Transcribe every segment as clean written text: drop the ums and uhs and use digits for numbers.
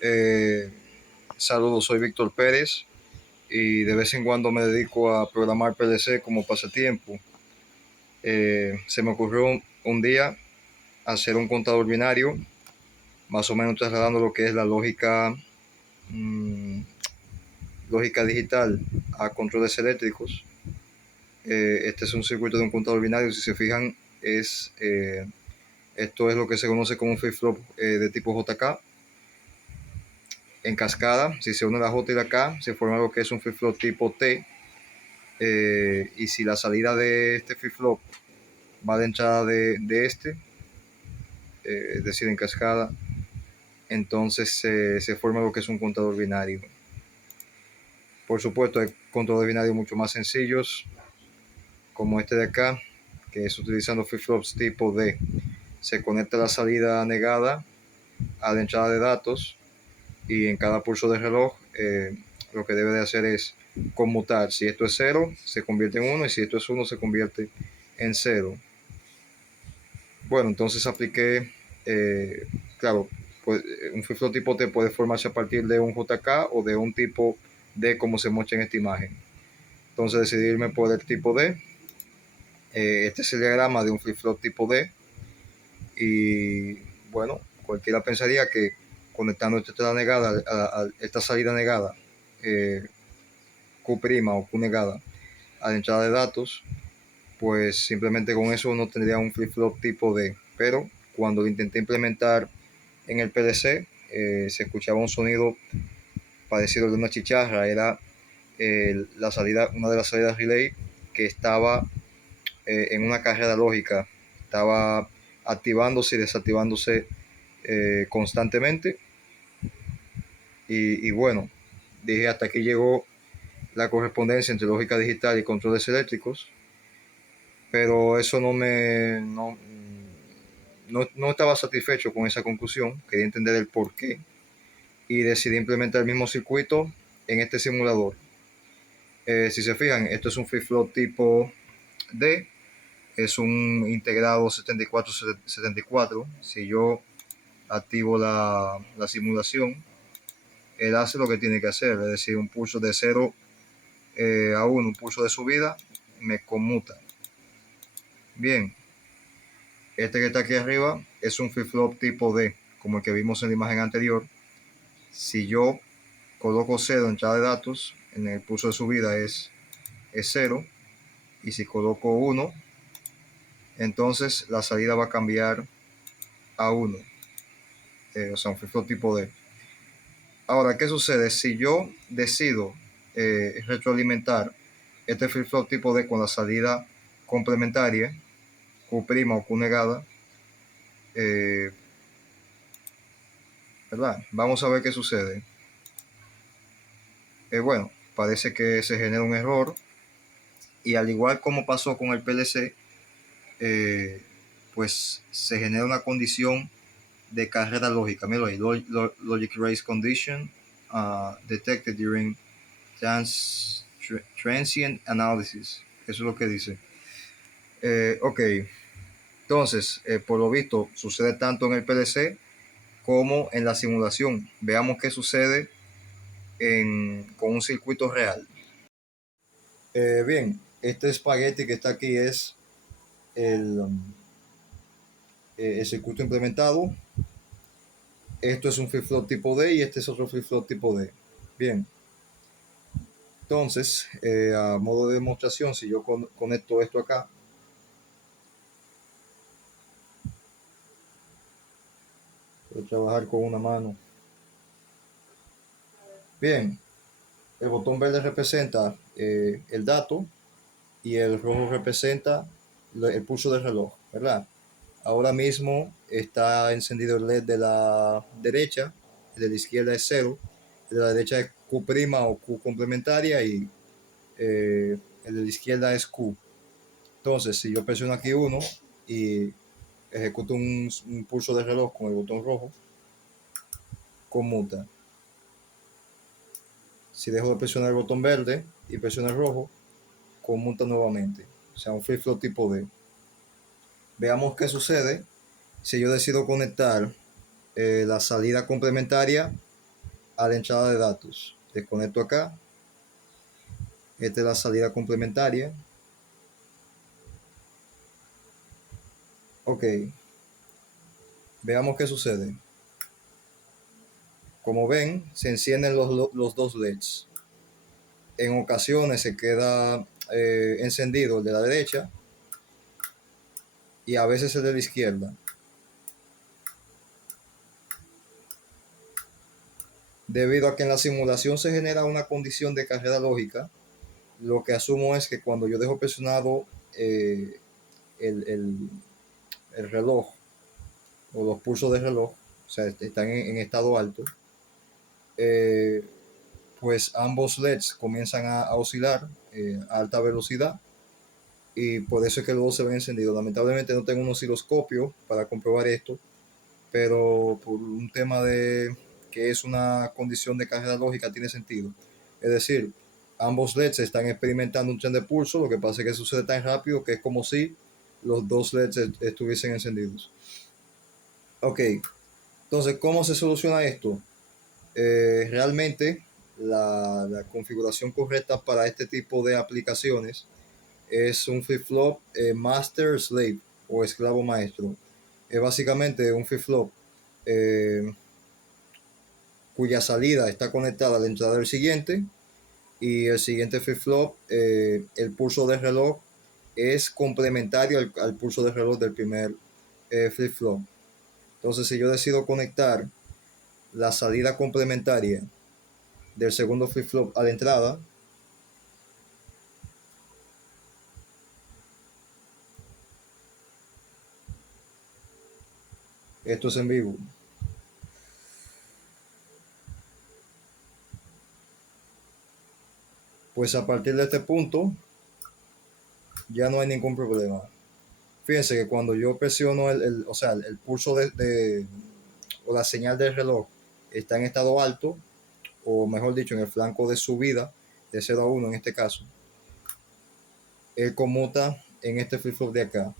Eh, Saludos, soy Víctor Pérez y de vez en cuando me dedico a programar PLC como pasatiempo. Se me ocurrió un día hacer un contador binario, más o menos trasladando lo que es la mm, lógica digital a controles eléctricos. Este es un circuito de un contador binario, si se fijan, esto es lo que se conoce como un flip-flop de tipo JK. En cascada, si se une la J y la K, se forma lo que es un flip-flop tipo T. Y si la salida de este flip-flop va de entrada de este, es decir, en cascada, entonces se forma lo que es un contador binario. Por supuesto, hay contadores binarios mucho más sencillos, como este de acá, que es utilizando flip-flops tipo D. Se conecta la salida negada a la entrada de datos y en cada pulso de reloj lo que debe de hacer es conmutar. Si esto es 0, se convierte en 1 y si esto es 1, se convierte en 0. Bueno, entonces apliqué, claro, pues, un flip-flop tipo T puede formarse a partir de un JK o de un tipo D como se muestra en esta imagen. Entonces decidí irme por el tipo D. Este es el diagrama de un flip-flop tipo D. Y bueno, cualquiera pensaría que conectando esta negada a esta salida negada, Q' o Q negada, a la entrada de datos, pues simplemente con eso uno tendría un flip-flop tipo D. Pero cuando lo intenté implementar en el PDC, se escuchaba un sonido parecido al de una chicharra. Era la salida, una de las salidas relay que estaba en una carrera lógica. Estaba activándose y desactivándose constantemente. Y bueno, dije hasta aquí llegó la correspondencia entre lógica digital y controles eléctricos, pero eso no estaba satisfecho con esa conclusión, quería entender el por qué y decidí implementar el mismo circuito en este simulador. Si se fijan, esto es un flip-flop tipo D, es un integrado 7474. Si yo activo la simulación, él hace lo que tiene que hacer, es decir, un pulso de 0 a 1, un pulso de subida, me conmuta. Bien, este que está aquí arriba es un flip-flop tipo D, como el que vimos en la imagen anterior. Si yo coloco 0 en entrada de datos, en el pulso de subida es 0, y si coloco 1, entonces la salida va a cambiar a 1, o sea, un flip-flop tipo D. Ahora, ¿qué sucede? Si yo decido retroalimentar este flip-flop tipo D con la salida complementaria, Q' o Q negada, eh, ¿verdad? Vamos a ver qué sucede. Bueno, parece que se genera un error y al igual como pasó con el PLC, pues se genera una condición de carrera lógica. Mira ahí, logic race condition detected during transient analysis. Eso es lo que dice. Ok, entonces, por lo visto, sucede tanto en el PLC como en la simulación. Veamos qué sucede con un circuito real. Bien, este espagueti que está aquí es el circuito implementado. Esto es un flip-flop tipo D y este es otro flip-flop tipo D. Bien, entonces, a modo de demostración, si yo conecto esto acá, voy a trabajar con una mano. Bien, el botón verde representa el dato y el rojo representa el pulso del reloj, ¿verdad? Ahora mismo está encendido el LED de la derecha, el de la izquierda es 0, el de la derecha es Q' o Q complementaria y el de la izquierda es Q. Entonces, si yo presiono aquí 1 y ejecuto un pulso de reloj con el botón rojo, conmuta. Si dejo de presionar el botón verde y presiono el rojo, conmuta nuevamente. O sea, un flip-flop tipo D. Veamos qué sucede si yo decido conectar la salida complementaria a la entrada de datos. Desconecto acá. Esta es la salida complementaria. Ok, veamos qué sucede. Como ven, se encienden los dos LEDs. En ocasiones se queda encendido el de la derecha y a veces el de la izquierda. Debido a que en la simulación se genera una condición de carrera lógica, lo que asumo es que cuando yo dejo presionado el, el- el reloj o los pulsos del reloj, o sea, están en estado alto, eh, pues ambos LEDs comienzan a oscilar a alta velocidad y por eso es que los dos se ven encendidos. Lamentablemente no tengo un osciloscopio para comprobar esto, pero por un tema de que es una condición de carrera lógica tiene sentido. Es decir, ambos LEDs están experimentando un tren de pulso, lo que pasa es que sucede tan rápido que es como si los dos LEDs estuviesen encendidos. Ok, entonces, ¿cómo se soluciona esto? Realmente la configuración correcta para este tipo de aplicaciones es un flip-flop master slave o esclavo maestro. Es básicamente un flip-flop eh, cuya salida está conectada a la entrada del siguiente y el siguiente flip-flop, el pulso de reloj es complementario al pulso de reloj del primer flip-flop. Entonces, si yo decido conectar la salida complementaria del segundo flip-flop a la entrada, esto es en vivo. Pues a partir de este punto ya no hay ningún problema. Fíjense que cuando yo presiono o sea, el pulso o la señal del reloj está en estado alto, o mejor dicho, en el flanco de subida, de 0 a 1 en este caso, él conmuta en este flip-flop de acá,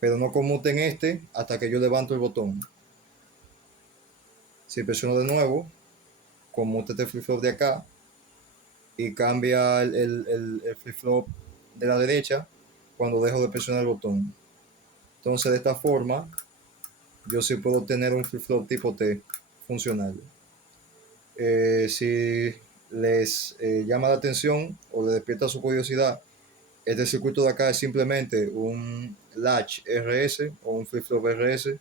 pero no conmuta en este hasta que yo levanto el botón. Si presiono de nuevo, conmuta este flip-flop de acá y cambia el flip-flop de la derecha cuando dejo de presionar el botón. Entonces, de esta forma, yo sí puedo tener un flip-flop tipo T funcional. Si les llama la atención o les despierta su curiosidad, este circuito de acá es simplemente un latch RS o un flip-flop RS.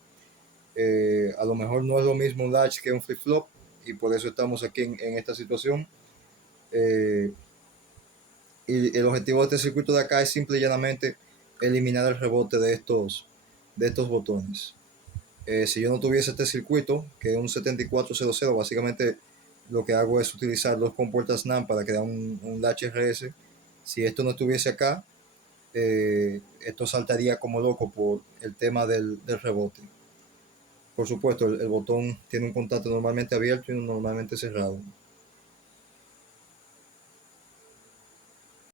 A lo mejor no es lo mismo un latch que un flip-flop y por eso estamos aquí en esta situación. Eh, y el objetivo de este circuito de acá es simple y llanamente eliminar el rebote de estos botones. Si yo no tuviese este circuito, que es un 7400, básicamente lo que hago es utilizar dos compuertas NAND para crear un latch RS. Si esto no estuviese acá, esto saltaría como loco por el tema del rebote. Por supuesto, el botón tiene un contacto normalmente abierto y uno normalmente cerrado.